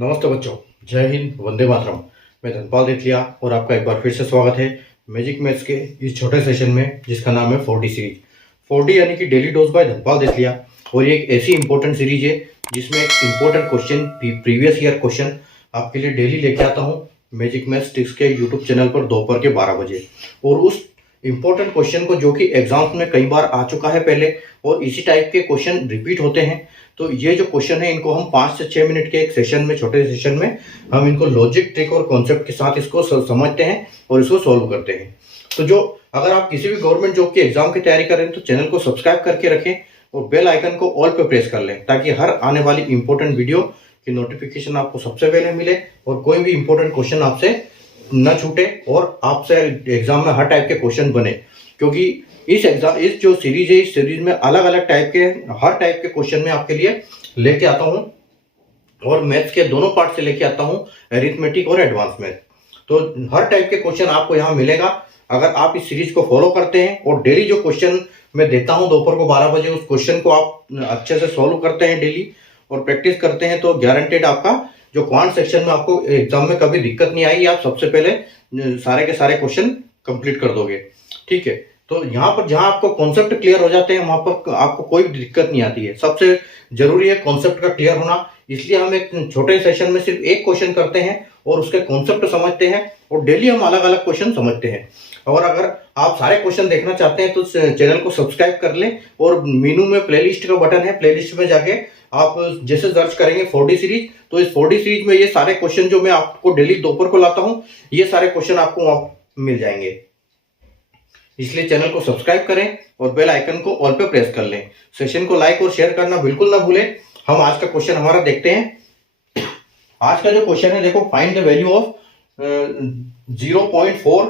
नमस्ते बच्चों, जय हिंद, वंदे मातरम। मैं धनपाल देथिया और आपका एक बार फिर से स्वागत है मैजिक मैथ्स के इस छोटे सेशन में जिसका नाम है 4D सीरीज। 4D यानी कि डेली डोज बाय धनपाल देथिया। और ये एक ऐसी इंपॉर्टेंट सीरीज है जिसमें एक important question, previous year question आपके लिए डेली लेके आता हूँ मैजिक मैथ्स टिप्स के यूट्यूब चैनल पर दोपहर के 12 बजे। और उस इंपॉर्टेंट क्वेश्चन को जो कि एग्जाम्स में कई बार आ चुका है पहले और इसी टाइप के क्वेश्चन रिपीट होते हैं, तो ये जो क्वेश्चन है इनको हम 5 से 6 मिनट के एक सेशन में, छोटे सेशन में हम इनको लॉजिक, ट्रिक और कॉन्सेप्ट के साथ इसको समझते हैं और इसको सॉल्व करते हैं। तो जो अगर आप किसी भी गवर्नमेंट जॉब की एग्जाम की तैयारी कर रहे हैं तो चैनल को सब्सक्राइब करके रखें और बेल आइकन को ऑल पे प्रेस कर लें ताकि हर आने वाली इंपॉर्टेंट वीडियो की नोटिफिकेशन आपको सबसे पहले मिले और कोई भी इंपॉर्टेंट क्वेश्चन आपसे न छूटे और आपसे एग्जाम में हर टाइप के क्वेश्चन बने। क्योंकि इस जो सीरीज है, इस सीरीज में अलग अलग टाइप के, हर टाइप के क्वेश्चन में आपके लिए लेके आता हूं और मैथ्स के दोनों पार्ट से लेके आता हूं, अरिथमेटिक और एडवांस मैथ। तो हर टाइप के क्वेश्चन आपको यहाँ मिलेगा अगर आप इस सीरीज को फॉलो करते हैं और डेली जो क्वेश्चन मैं देता हूं दोपहर को 12 बजे, उस क्वेश्चन को आप अच्छे से सॉल्व करते हैं डेली और प्रैक्टिस करते हैं तो गारंटेड आपका जो क्वांट सेक्शन में आपको एग्जाम में कभी दिक्कत नहीं आएगी। आप सबसे पहले सारे के सारे क्वेश्चन कंप्लीट कर दोगे। ठीक है, तो यहाँ पर जहां आपको कॉन्सेप्ट क्लियर हो जाते हैं वहां पर आपको कोई भी दिक्कत नहीं आती है। सबसे जरूरी है कॉन्सेप्ट का क्लियर होना, इसलिए हम एक छोटे सेशन में सिर्फ एक क्वेश्चन करते हैं और उसके कॉन्सेप्ट समझते हैं और डेली हम अलग अलग क्वेश्चन समझते हैं। और अगर आप सारे क्वेश्चन देखना चाहते हैं तो चैनल को सब्सक्राइब कर लें और मेनू में प्लेलिस्ट का बटन है, प्लेलिस्ट में जाके आप जैसे सर्च करेंगे 4D सीरीज, तो इस 4D सीरीज में ये सारे क्वेश्चन जो मैं आपको डेली दोपहर को लाता हूं, ये सारे क्वेश्चन आपको वहां मिल जाएंगे। इसलिए चैनल को सब्सक्राइब करें और बेल आइकन को ऑल पे प्रेस कर लें। सेशन को लाइक और शेयर करना बिल्कुल ना भूलें। हम आज का क्वेश्चन हमारा देखते हैं। आज का जो क्वेश्चन है, देखो, फाइंड द वैल्यू ऑफ 0.4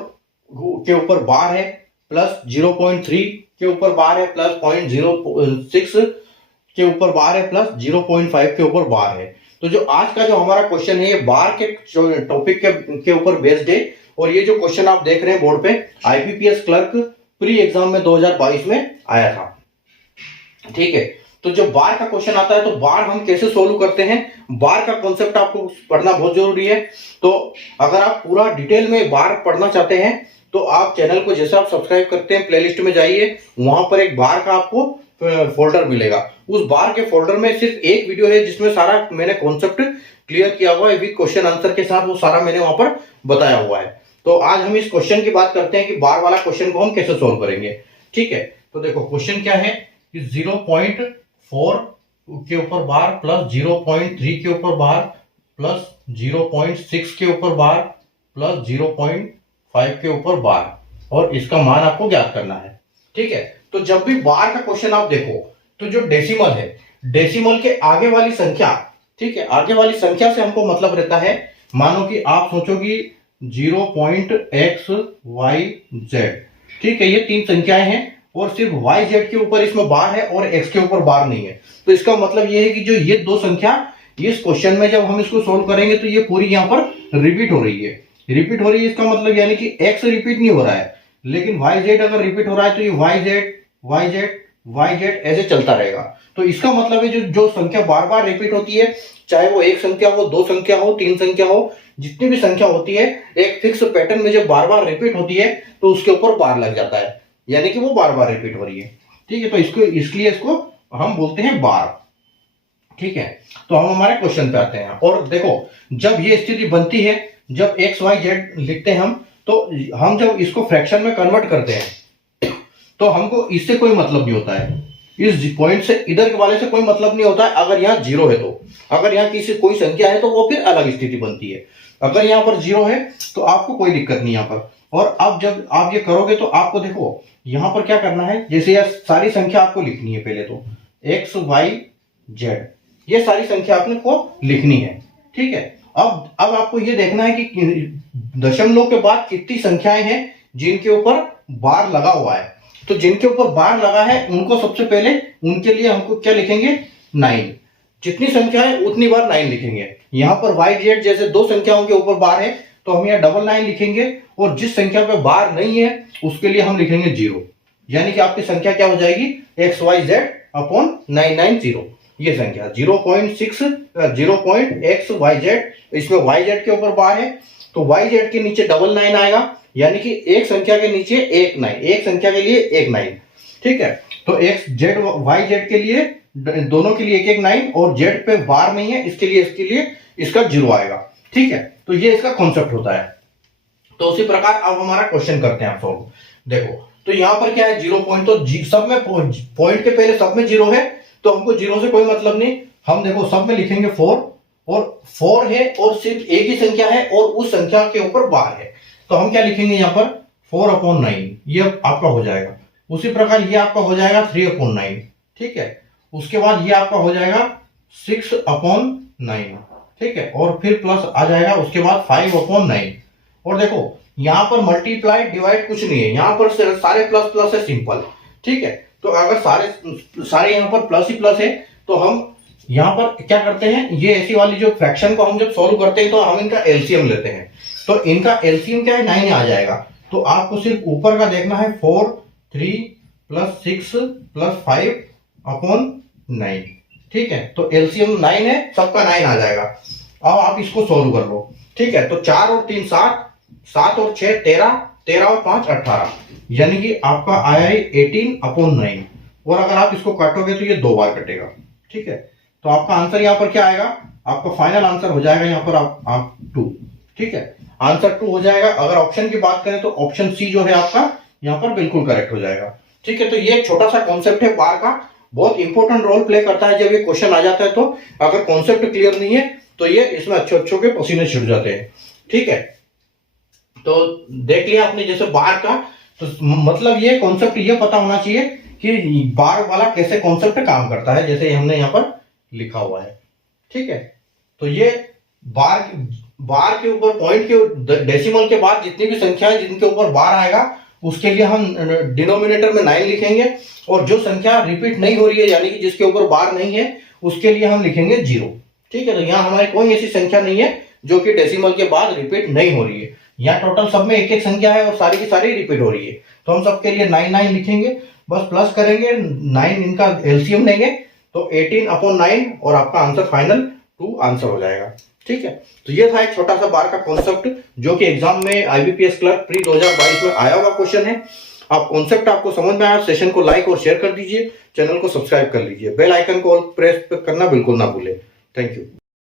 के ऊपर बार है, प्लस 0.3 के ऊपर बार है, प्लस 0.06 के ऊपर बार है, प्लस 0.5 के ऊपर बार है। तो जो आज का जो हमारा क्वेश्चन है ये बार के टॉपिक के ऊपर बेस्ड है। और ये जो क्वेश्चन आप देख रहे हैं बोर्ड पे, आईबीपीएस क्लर्क प्री एग्जाम में 2022 में आया था। ठीक है, तो जब बार का क्वेश्चन आता है तो बार हम कैसे सोल्व करते हैं, बार का कॉन्सेप्ट आपको पढ़ना बहुत जरूरी है। तो अगर आप पूरा डिटेल में बार पढ़ना चाहते हैं तो आप चैनल को जैसे आप सब्सक्राइब करते हैं, प्लेलिस्ट में जाइए, वहां पर एक बार का आपको फोल्डर मिलेगा। उस बार के फोल्डर में सिर्फ एक वीडियो है जिसमें सारा मैंने कॉन्सेप्ट क्लियर किया हुआ है विद क्वेश्चन आंसर के साथ, वो सारा मैंने वहां पर बताया हुआ है। तो आज हम इस क्वेश्चन की बात करते हैं कि बार वाला क्वेश्चन को हम कैसे सोल्व करेंगे। ठीक है, तो देखो क्वेश्चन क्या है कि 0.4 के ऊपर बार, प्लस 0.3 के ऊपर बार, प्लस 0.6 के ऊपर बार, प्लस 0.5 के ऊपर बार, और इसका मान आपको ज्ञात करना है। ठीक है, तो जब भी बार का क्वेश्चन आप देखो तो जो डेसिमल है, डेसिमल के आगे वाली संख्या, ठीक है, आगे वाली संख्या से हमको मतलब रहता है। मानो कि आप सोचोगी 0.xyz, ठीक है, ये तीन संख्याएं हैं और सिर्फ yz के ऊपर इसमें बार है और x के ऊपर बार नहीं है। तो इसका मतलब ये है कि जो ये दो संख्या इस क्वेश्चन में जब हम इसको सोल्व करेंगे तो ये पूरी यहाँ पर रिपीट हो रही है, रिपीट हो रही है। इसका मतलब यानी कि x रिपीट नहीं हो रहा है, लेकिन yz अगर रिपीट हो रहा है तो ये yz ऐसे चलता रहेगा। तो इसका मतलब है जो संख्या बार बार रिपीट होती है, चाहे वो एक संख्या हो, दो संख्या हो, तीन संख्या हो, जितनी भी संख्या होती है, एक फिक्स पैटर्न में जब बार बार रिपीट होती है तो उसके ऊपर बार लग जाता है, यानी कि वो बार बार रिपीट हो रही है। ठीक है, तो इसलिए इसको हम बोलते हैं बार। ठीक है, तो हम हमारे क्वेश्चन पे आते हैं और देखो जब ये स्थिति बनती है, जब XYZ लिखते हैं हम, तो हम जब इसको फ्रैक्शन में कन्वर्ट करते हैं तो हमको इससे कोई मतलब नहीं होता है, इस पॉइंट से इधर वाले से कोई मतलब नहीं होता है। अगर यहाँ 0 है तो, अगर यहाँ किसी कोई संख्या है तो वो फिर अलग स्थिति बनती है। अगर यहाँ पर 0 है तो आपको कोई दिक्कत नहीं यहाँ पर। और अब जब आप ये करोगे तो आपको देखो यहाँ पर क्या करना है, जैसे यह सारी संख्या आपको लिखनी है। पहले तो XYZ ये सारी संख्या आपने को लिखनी है। ठीक है, अब आपको ये देखना है कि दशमलव के बाद कितनी संख्याएं हैं जिनके ऊपर बार लगा हुआ है। तो जिनके ऊपर बार लगा है उनको सबसे पहले, उनके लिए हमको क्या लिखेंगे, 9। जितनी संख्या है उतनी बार 9 लिखेंगे। यहाँ पर YZ जैसे दो संख्याओं के ऊपर बार है तो हम यहाँ 999 लिखेंगे, और जिस संख्या पे बार नहीं है उसके लिए हम लिखेंगे 0, यानी कि आपकी संख्या क्या हो जाएगी, XYZ अपॉन 990। ये संख्या 0.6 0.xyz, इसमें yz के ऊपर बार है तो yz के नीचे 99 आएगा, यानी कि एक संख्या के नीचे एक 9, एक संख्या के लिए एक 9। ठीक है, तो x z y z के लिए दोनों के लिए एक एक 9 और z पे बार नहीं है, इसके लिए इसका 0 आएगा। ठीक है, तो ये इसका कॉन्सेप्ट होता है। तो उसी प्रकार अब हमारा क्वेश्चन करते हैं आप सॉल्व। देखो, तो यहां पर क्या है 0 पॉइंट, तो सब में पॉइंट के पहले सब में 0 है, तो हमको 0 से कोई मतलब नहीं। हम देखो सब में लिखेंगे 4 और 4 है और सिर्फ एक ही संख्या है और उस संख्या के ऊपर बार है, तो हम क्या लिखेंगे यहाँ पर 4/9, ये आपका हो जाएगा। उसी प्रकार ये आपका हो जाएगा 3/9। ठीक है, उसके बाद ये आपका हो जाएगा 6/9। ठीक है, और फिर प्लस आ जाएगा उसके बाद 5/9। और देखो यहां पर मल्टीप्लाई डिवाइड कुछ नहीं है, यहां पर सारे प्लस प्लस है, सिंपल। ठीक है, तो अगर सारे यहां पर प्लस ही प्लस है तो हम यहां पर क्या करते हैं, ये ऐसी वाली जो फ्रैक्शन को हम जब सॉल्व करते हैं तो हम इनका एलसीएम लेते हैं, तो इनका एलसीएम क्या है 9 आ जाएगा। तो आपको सिर्फ ऊपर का देखना है 4 3 + 6 + 5/9। ठीक है, तो एलसीएम 9 है, सबका 9 आ जाएगा। अब आप इसको सॉल्व कर लो। ठीक है, तो 4 और 3 7, 7 और 6 13, 13 और 5 18, यानी कि आपका आया है 18/9। और अगर आप इसको काटोगे तो ये 2 बार कटेगा। ठीक है, तो आपका आंसर यहाँ पर क्या आएगा, आपका फाइनल आंसर हो जाएगा यहाँ पर आप 2। ठीक है, आंसर 2 हो जाएगा। अगर ऑप्शन की बात करें तो ऑप्शन सी जो है आपका यहाँ पर बिल्कुल करेक्ट हो जाएगा। ठीक है, तो ये छोटा सा कॉन्सेप्ट है बार का, बहुत इंपॉर्टेंट रोल प्ले करता है जब ये क्वेश्चन आ जाता है। तो अगर कॉन्सेप्ट क्लियर नहीं है तो ये इसमें अच्छे के पसीने छूट जाते हैं। ठीक है, तो देख लिया आपने जैसे बार का, तो मतलब ये कॉन्सेप्ट ये पता होना चाहिए कि बार वाला कैसे कॉन्सेप्ट काम करता है, जैसे हमने यहाँ पर लिखा हुआ है। ठीक है, तो ये बार के ऊपर पॉइंट के डेसिमल के बाद जितनी भी संख्या है जिनके ऊपर बार आएगा उसके लिए हम डिनोमिनेटर में 9 लिखेंगे, और जो संख्या रिपीट नहीं हो रही है यानी कि जिसके ऊपर बार नहीं है उसके लिए हम लिखेंगे 0। ठीक है, तो यहाँ हमारी कोई ऐसी संख्या नहीं है जो कि डेसिमल के बाद रिपीट नहीं हो रही है। यहाँ टोटल सब में एक एक संख्या है और सारी की सारी रिपीट हो रही है, तो हम सबके लिए 9 लिखेंगे, बस प्लस करेंगे 9, इनका एलसीएम लेंगे तो 18/9 और आपका आंसर फाइनल 2 आंसर हो जाएगा। ठीक है, तो ये था एक छोटा सा बार का कॉन्सेप्ट जो कि एग्जाम में आईबीपीएस क्लर्क प्री 2022 में आया हुआ क्वेश्चन है। आप कॉन्सेप्ट आपको समझ में आया, सेशन को लाइक और शेयर कर दीजिए, चैनल को सब्सक्राइब कर लीजिए, बेल आइकन को प्रेस करना बिल्कुल ना भूलें। Thank you.